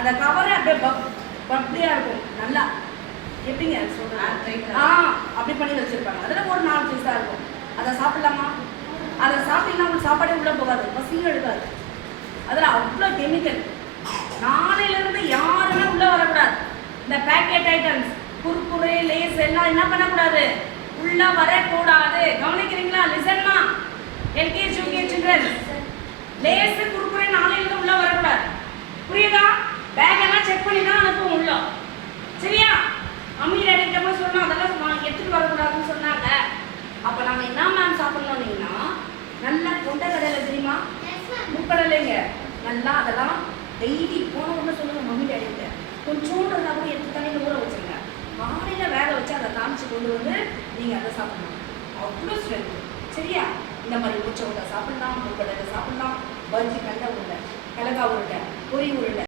அந்த கவரே அப்படியே பப்ளியாக இருக்கும் நல்லா. எப்படிங்க சொல்கிறேன்? அப்படி பண்ணி வச்சுருப்பாங்க. அதில் ஒரு 4 பீஸாக இருக்கும். அதை சாப்பிட்லாமா? அதை சாப்பிட்டீங்கன்னா உங்களுக்கு சாப்பாடே உள்ளே போகாது, பசியும் எடுக்காது. அதில் அவ்வளோ கெமிக்கல். நாளையிலேருந்து யாருமே உள்ளே வரக்கூடாது. இந்த பேக்கெட் ஐட்டம்ஸ் குர்குரே லேஸ் எல்லாம் என்ன பண்ணக்கூடாது, உள்ளே வரக்கூடாது. கவனிக்கிறீங்களா? லிசன்மா, LKG UKG children, Lay's Kurkure நாளையிலேருந்து உள்ளே வரக்கூடாது. புரியுதா? பேக் எல்லாம் செக் பண்ணி தான் அனுப்புவோம் உள்ள. சரியா? மம்மி டாடிட்ட போய் சொன்னோம் அதெல்லாம் எடுத்துகிட்டு வரக்கூடாதுன்னு சொன்னாங்க. அப்போ நாங்கள் என்ன மேம் சாப்பிட்ணுன்னீங்கன்னா, நல்லா கொண்டை கடையில் தெரியுமா, முக்கடலைங்க, நல்லா அதெல்லாம் டெய்லி போன ஒன்று சொல்லுங்கள் மம்மி டாடிட்ட, கொஞ்சோண்டு இருந்தால் கூட எடுத்து தண்ணியில் ஊற வச்சுருங்க. காலையில் வேக வச்சு அதை காமிச்சு கொண்டு வந்து நீங்கள் அதை சாப்பிடணும். அவ்வளோ ஸ்ட்ரென்த்து. சரியா? இந்த மாதிரி உச்ச உருண்டை சாப்பிட்லாம், முக்கடலை சாப்பிட்லாம், பஜ்ஜி, கடலை உருண்டை, கடலா உருண்டை, பொரி